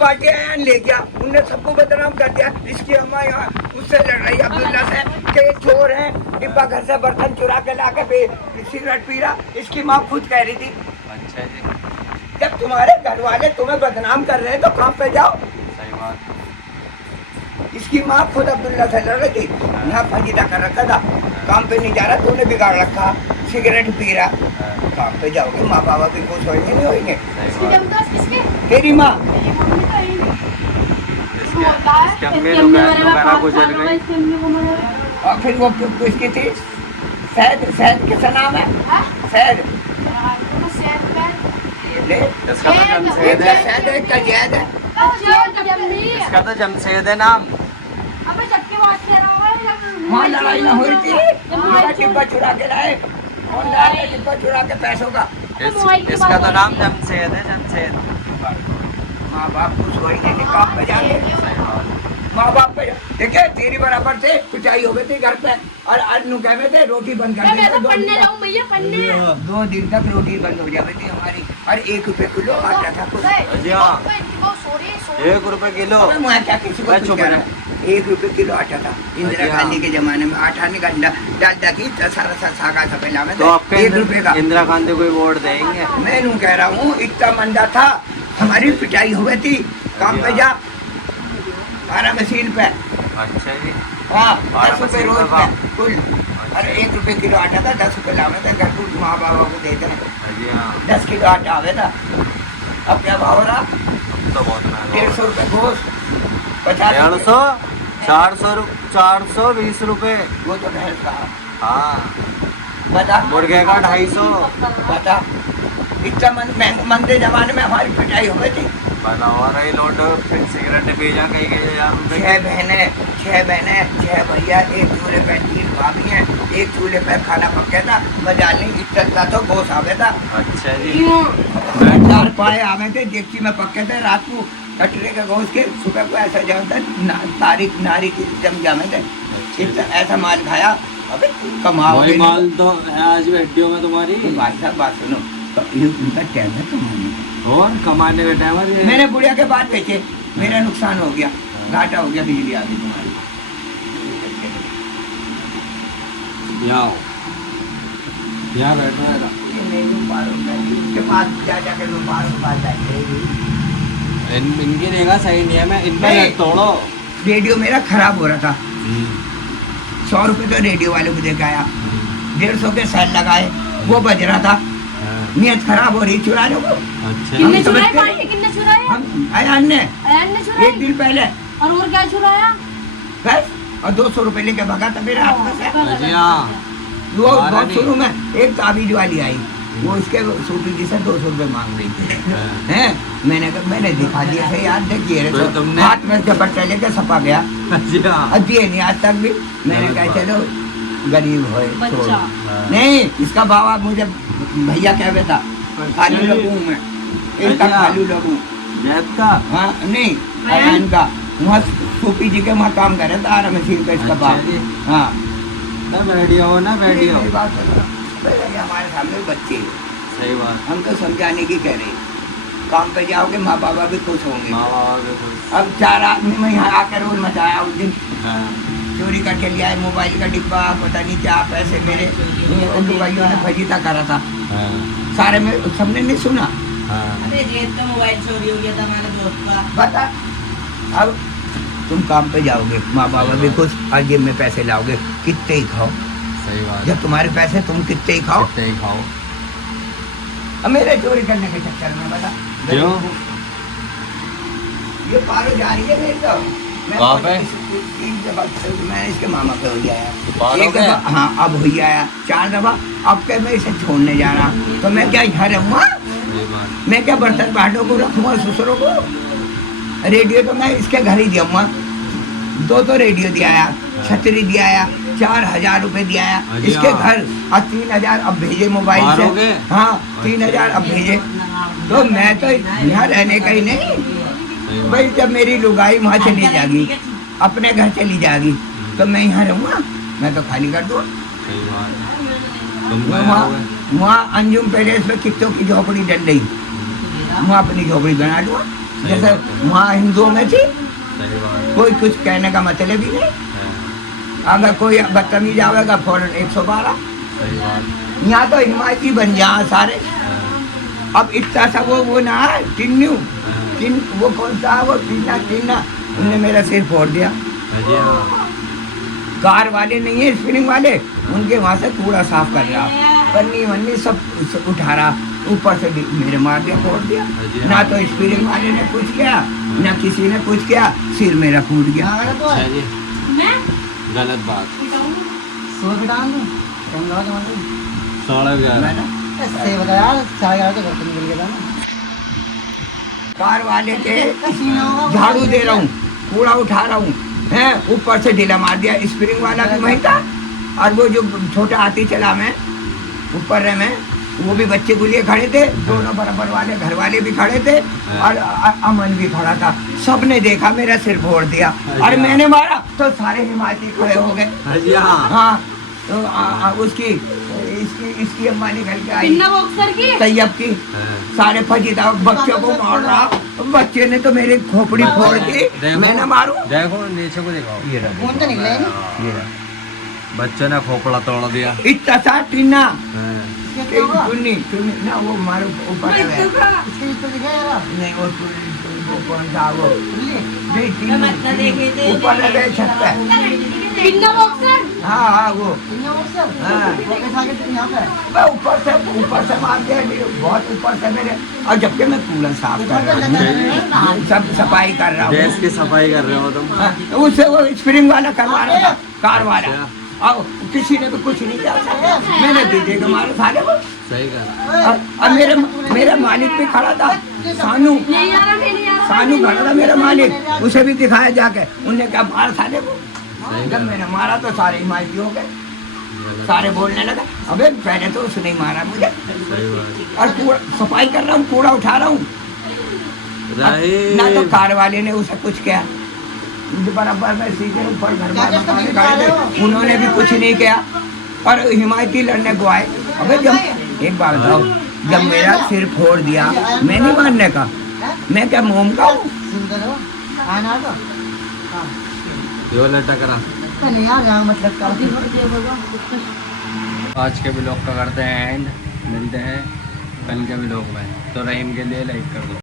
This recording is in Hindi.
बाल्टियां ले गया, उनने सबको बदनाम कर दिया। इसकी अम्मा यहाँ उससे लड़ रही अब्दुल्ला से कि ये चोर है, डिब्बा घर से बर्तन चुरा के ला के सिगरेट पी रहा। इसकी माँ खुद कह रही थी अच्छा जी, जब तुम्हारे घर वाले तुम्हें बदनाम कर रहे हैं तो काम पे जाओ। सही बात। इसकी माँ खुद अब्दुल्ला से लड़ रही थी, यहाँ फंजीदा कर रखा था, काम पे नहीं जा रहा, तूने बिगाड़ रखा, सिगरेट पी रहा, काम पे जाओगे माँ बाबा भी खुश होंगे नहीं होंगे? तेरी माँ गुजर गई। और फिर वो किसकी थी? सैद, सैद किसका नाम है? सैद, इसका तो जमशेद है, सैद है का जैद है। इसका तो जमशेद है नाम। वहाँ लड़ाई ना हुई थी, मेरा डिब्बा चुरा के लाए और लाए डिब्बा चुरा के पैसों का। इसका तो नाम जमशेद है, जमशेद। माँ बाप खुश होएंगे कि काम पे जाके माँ बाप पे देखिए तेरी बराबर से पिटाई हो गई थी घर पे और आज नु कह थे रोटी बंद कर दे। 2 दिन तक रोटी बंद हो जाती थी हमारी और 1 रुपए किलो आटा था कुछ। 1 रुपए किलो। मैं क्या किसी को कुछ कह रहा हूँ, 1 रुपए किलो आटा था इंदिरा गांधी के जमाने में। आटा नहीं गंडा डालता की सारा सागा सपेला में तो 1 रुपए का। इंदिरा गांधी को वोट देंगे? मैं नू कह रहा हूँ इतना मंदा था, हमारी पिटाई हो गई थी। काम पे जा 12 मशीन पे। अच्छा जी। हाँ 10 रुपए रोज पे कुल। अरे 1 रुपए किलो आटा था, 10 रुपए लावे थे घर को माँ बाबा को देते हैं। 10 किलो आटा आवे था। अब क्या भाव रहा? तो बहुत महंगा। 150 रुपए गोश्त, 50 150, 420 रुपए। वो तो भैंस का। हाँ, बता मुर्गे का 250। बता इतना मंदे जमाने में हमारी पिटाई हो गई थी। रही लोट फिर सिगरेट पी जा कहीं गए यार। 6 बहनें 6 भैया, 1 चूल्हे पे 3 भाभी हैं, 1 चूल्हे पे खाना पकता था, मजा नहीं इज्जत का तो गोश आवे था। अच्छा जी। 4 पाए आवे थे, डेगची में पकते थे, रात को कटरे के गोश के, सुबह को ऐसा जमता तारीख नारी की जम जामे थे। इतना ऐसा माल खाया। अबे कमाओ माल तो आज वीडियो में तुम्हारी। भाई साहब बात सुनो, तो ये उनका टाइम है कमाने का। और कमाने का टाइम है। मैंने बुढ़िया के बाद बेचे, मेरा नुकसान हो गया, घाटा हो गया, बिजली आ गई तुम्हारी। यहाँ बैठो यार। के पास जा के पास जाएंगे। इनकी रहेगा सही नहीं है, मैं इनका तोड़ो। रेडियो मेरा खराब हो रहा था, 100 रुपए तो रेडियो वाले को देकर आया, 150 के सेल लगाए, वो बज रहा था। नियत खराब हो रही, चुरा लो। अच्छा। किन्ने चुराया? हम अयान ने 1 दिन पहले। और क्या चुराया? बस और 200 रुपए लेके भगा था मेरे हाथ में से। वो बहुत शुरू में एक ताबीज वाली आई, वो उसके सूफी जी से 200 रुपए मांग रही थी। हैं मैंने दिखा दिया था यार, देखिए हाथ में झपट्टा लेके सपा गया। अब ये नहीं आज तक भी। मैंने कहा चलो गरीब हो नहीं, इसका बाबा मुझे भैया कह बेटा खालू लगू मैं, इसका खालू लगू का। हाँ नहीं अयान का, वहाँ सूफी जी के वहाँ काम करे था आरा मशीन का इसका बाप। हाँ वीडियो ना वीडियो। हमारे सामने बच्चे, सही बात। हम तो समझाने की कह रहे, काम पे जाओगे माँ बाबा भी खुश होंगे। अब 4 आदमी में यहाँ आकर रोल मचाया उस दिन। चोरी करके लिया है मोबाइल का डिब्बा, पता नहीं क्या पैसे मेरे उल्लू भाइयों ने फजीता करा था। सारे में सबने नहीं सुना। अरे जेब का मोबाइल चोरी हो गया था हमारे दोस्त का। बता अब तुम काम पे जाओगे, माँ बाबा भी खुश और जेब में पैसे लाओगे, कितने ही खाओ। सही बात। जब तुम्हारे पैसे तुम कितने ही खाओ। अब मेरे चोरी करने के चक्कर में बता क्यों ये पारो जा रही है मेरी तो। कहाँ पे? मैं इसके मामा पे हो गया एक दफा। हाँ अब हो आया 4 दफा। अब क्या मैं इसे छोड़ने जा रहा, तो मैं क्या घर रहूँगा? मैं क्या बर्तन बाटों को रखूँगा ससुरों को? रेडियो तो मैं इसके घर ही दूँगा। 2 तो रेडियो दिया आया, छतरी दिया आया, 4000 रुपए दिया आया इसके घर, और 3000 अब भेजे मोबाइल से। हाँ 3000 अब भेजे। तो मैं तो यहाँ रहने का ही नहीं भाई। जब मेरी लुगाई वहाँ चली जाएगी, अपने घर चली जाएगी, तो मैं यहाँ रहूँगा? मैं तो खाली कर दूँ। वहाँ अंजुम पैलेस में कितों की झोपड़ी डल रही, वहाँ अपनी झोपड़ी बना लूँगा। जैसे बात है। वहाँ हिंदुओं में थी, सही बात कोई कुछ कहने का मतलब ही नहीं। है। अगर कोई बदतमीज आवेगा फौरन 112। सही बात यहाँ तो हिमायती बन जा सारे। है। अब इतना सा वो ना है टिन्नू, हाँ। वो कौन सा है वो टीना उनने मेरा सिर फोड़ दिया। जी हाँ। कार वाले नहीं है, स्पिनिंग वाले, उनके वहाँ से कूड़ा साफ कर रहा, पन्नी वन्नी सब उठा रहा, ऊपर से मेरे मार दिया, फोड़ दिया। ना तो स्पिनिंग वाले ने कुछ किया, ना किसी ने कुछ किया, सिर मेरा फूट गया। अच्छा जी, मैं गलत बात। मैं 11:30 ना कार वाले के झाड़ू दे रहा हूँ, कूड़ा उठा रहा हूँ, हैं ऊपर से ढीला मार दिया। स्प्रिंग वाला भी वहीं था, और वो जो छोटा हाथी चला मैं ऊपर है मैं, वो भी बच्चे को लिए खड़े थे, दोनों बराबर वाले घर वाले भी खड़े थे, और अमन भी खड़ा था। सबने देखा मेरा सिर फोड़ दिया, और मैंने मारा तो सारे हिमायती खड़े हो गए। जी हाँ। हाँ तो उसकी इसकी अम्मा निकल के आई, बिन्ना बॉक्सर की तैयब की, सारे फजीता बच्चों को मार रहा। बच्चे ने तो मेरी खोपड़ी फोड़ दी, मैं ना मारूं। देखो नीचे को दिखाओ। ये रहा, ये रहा। बच्चे ने खोपड़ा तोड़ दिया। इतना सा टीना हाँ। चुन्नी ना वो मारो ऊपर है। नहीं वो कौन सा वो नहीं टीनी ऊपर है छत पे। बिन्ना बॉक्सर हाँ वो हाँ मैं ऊपर से मार दिया, बहुत ऊपर से मेरे। और जबकि मैं कूलर साफ कर रहा हूँ, सब सफाई कर रहा देश हूँ। की सफाई कर रहे हो तुम। हाँ, उससे वो स्प्रिंग वाला करवा रहा था, कार वाला। अच्छा। और किसी ने भी कुछ नहीं किया, मैंने दीदी को मारा सारे वो। सही कर। और मेरा मालिक भी खड़ा था, सानू नहीं आ रहा, नहीं आ रहा। सानू खड़ा था मेरा मालिक, उसे भी दिखाया जाके। उनने क्या मारा साले को, जब मैंने मारा तो सारे हिमायती हो गए, सारे बोलने लगा अबे पहले तो उसने ही मारा मुझे। सही बात। और कूड़ा सफाई कर रहा हूँ, कूड़ा उठा रहा हूँ, ना तो कार वाले ने उसे कुछ किया। मुझे बराबर में सीधे ऊपर घर वाले मकान खड़े थे, उन्होंने भी कुछ नहीं किया। और हिमायती लड़ने को आए। अबे जब एक बात बताओ, जब मेरा सिर फोड़ दिया, मैं नहीं मानने का, मैं क्या मोम का हूँ? यो लटक रहा। आज के ब्लॉग का करते हैं एंड, मिलते हैं कल के ब्लॉग में। तो रहीम के लिए लाइक कर दो।